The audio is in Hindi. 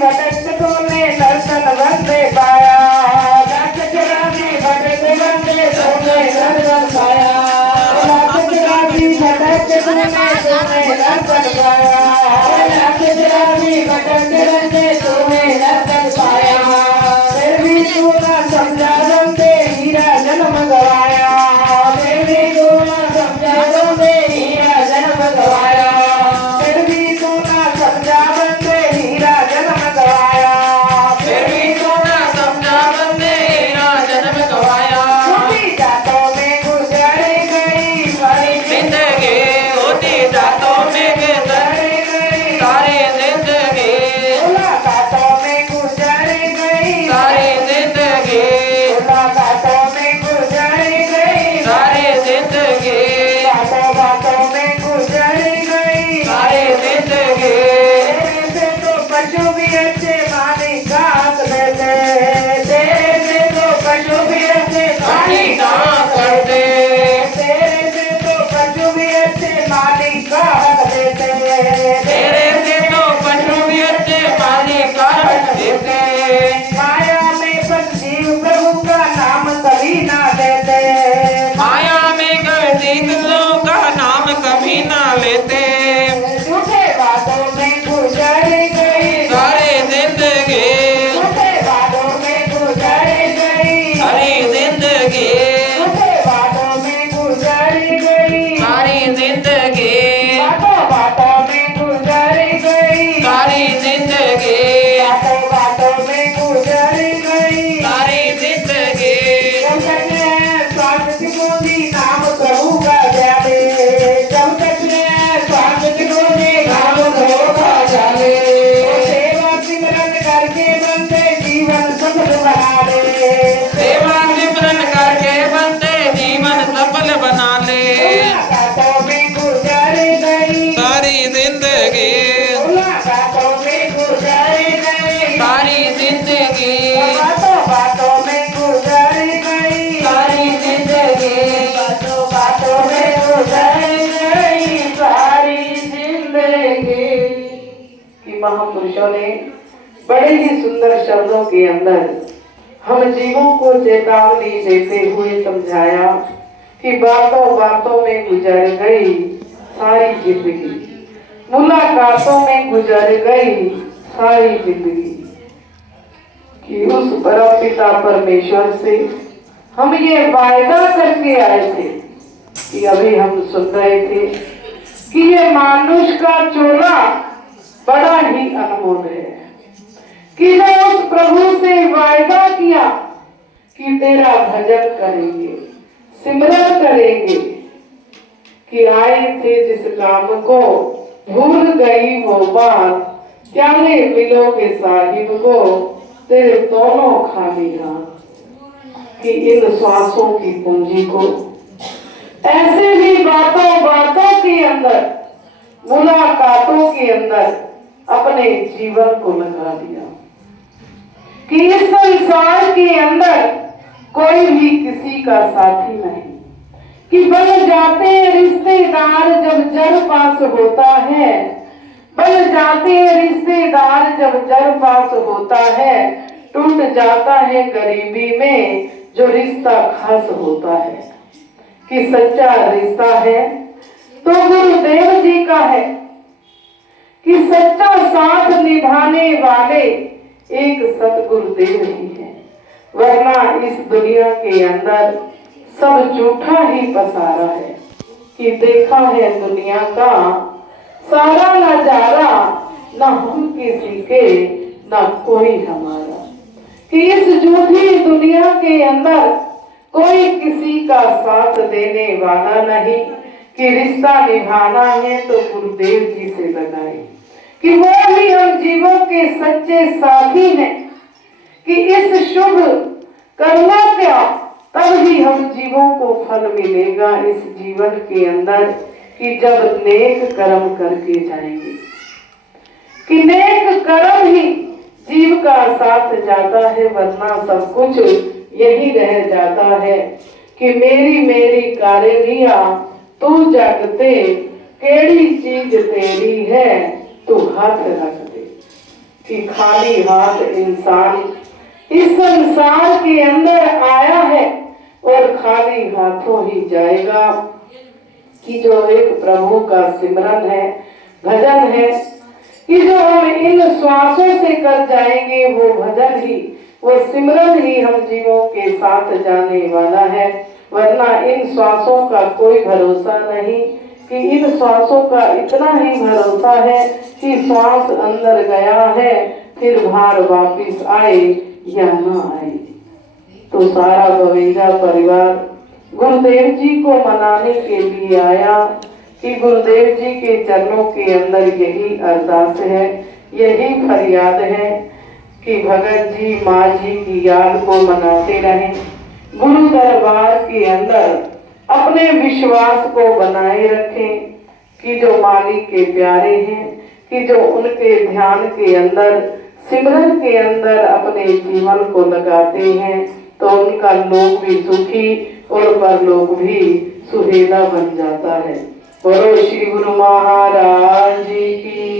भटक तूने दर्शन बंदे पाया, लाख चौरासी भटक बंदे तूने दर्शन पाया, लाख चौरासी भटक तूने दर्शन पाया, लाख चौरासी भटक बंदे तूने दर्शन पाया। फिर भी तू न समझा बंदे हीरा जन्म गवाया, फिर भी तू न समझा बंदे हीरा जन्म गवाया, फिर भी तू न समझा बंदे हीरा जन्म गवाया, फिर भी तू न समझा बंदे हीरा जन्म गवाया। होती जातों में गुजर गई सारी जिंदगी, होती जातों में गुजर गई सारी जिंदगी, मुलाकातों में गुजर गई सारी जिंदगी, मुलाकातों में गुजर गई सारी जिंदगी, बातों बातों में गुजर गई सारी जिंदगी। तेरे से तो पशु भी अच्छे पानी घास लेते, तेरे से तो पशु भी अच्छे पानी घास लेते, तेरे से तो पशु भी अच्छे पानी घास लेते, तेरे से तो पशु भी अच्छे पानी घास लेते। माया में बस जीव प्रभु का नाम कभी ना लेते, माया में गर्दित लोग का नाम कभी ना लेते, झूठे बातों में गुजर गई सारी जिंदगी, झूठे बातों में गुजर गई सारी जिंदगी, झूठे बातों में गुजर गई सारी जिंदगी, बातों बातों में गुजर गई सारी जिंदगी, बातों बातों में गुजर गई सारी जिंदगी। जब तक है स्वास्थ्य की बूंदी नाम प्रभु का जाने, जब तक है स्वास्थ्य की बूंदी नाम प्रभु का जाने, सेवा सिमरन करके बंदे जीवन सफल बना ले, सेवा सिमरन करके बंदे जीवन सफल बना ले, मुलाकातों में गुजर गई सारी जिंदगी, मुलाकातों में गुजर गई सारी जिंदगी, बातों बातों में गुजर गई सारी जिंदगी, बातों बातों में गुजर गई सारी जिंदगी। कि महापुरुषों ने बड़े ही सुंदर शब्दों के अंदर हम जीवों को चेतावनी देते हुए समझाया कि बातों बातों में गुजर गई सारी जिंदगी, मुलाकातों में गुजर गई सारी जिंदगी। कि उस परम पिता परमेश्वर से हम ये वायदा करके आए थे कि अभी हम सुन रहे थे कि ये मानुष का चोला बड़ा ही अनमोल है, कि मैं उस प्रभु से वायदा किया कि तेरा भजन करेंगे, सिमरन करेंगे, कि आए थे जिस काम को भूल गई वो बात, प्यारे मिलोगे साहिब को तेरे दोनों खाली हाथ। कि इन श्वासों की पूंजी को ऐसे भी बातों बातों के अंदर, मुलाकातों के अंदर अपने जीवन को लगा दिया कि इस संसार के अंदर कोई भी किसी का साथी नहीं, कि बन जाते रिश्तेदार जब जड़ पास होता है, बन जाते रिश्तेदार जब जड़ पास होता है, टूट जाता है गरीबी में जो रिश्ता खास होता है। कि सच्चा रिश्ता है तो गुरुदेव जी का है, कि सच्चा साथ निभाने वाले एक सतगुरुदेव ही है, वरना इस दुनिया के अंदर सब झूठा ही पसारा है। कि देखा है दुनिया का सारा नजारा, न हम किसी के न कोई हमारा। कि इस झूठी दुनिया के अंदर कोई किसी का साथ देने वाला नहीं, कि रिश्ता निभाना है तो गुरुदेव जी से लगाए, कि वो ही हम जीवों के सच्चे साथी हैं। कि इस शुभ करना क्या, तब ही हम जीवों को फल मिलेगा इस जीवन के अंदर, कि जब नेक कर्म करके जाएंगे। कि नेक कर्म ही जीव का साथ जाता है, वरना सब कुछ यही रह जाता है। कि मेरी मेरी कारेलिया तू जगते, केड़ी चीज तेरी है तू हाथ रख दे। कि खाली हाथ इंसान इस संसार के अंदर आया है और खाली हाथों ही जाएगा। कि जो एक प्रभु का सिमरन है, भजन है, कि जो हम इन श्वासों से कर जाएंगे वो भजन ही, वो सिमरन ही हम जीवों के साथ जाने वाला है। वरना इन श्वासों का कोई भरोसा नहीं, कि इन श्वासों का इतना ही भरोसा है कि श्वास अंदर गया है, फिर बाहर वापिस आए या ना आए। तो सारा बवेजा परिवार गुरुदेव जी को मनाने के लिए आया कि गुरुदेव जी के चरणों के अंदर यही अरदास है, यही फरियाद है कि भगत जी माँ जी की याद को मनाते रहें, गुरु दरबार के अंदर अपने विश्वास को बनाए रखें कि जो मालिक के प्यारे हैं, कि जो उनके ध्यान के अंदर, सिमरन के अंदर अपने जीवन को लगाते हैं, तो उनका लोक भी सुखी और परलोक भी सुहेला बन जाता है। बोलो श्री गुरु महाराज जी की।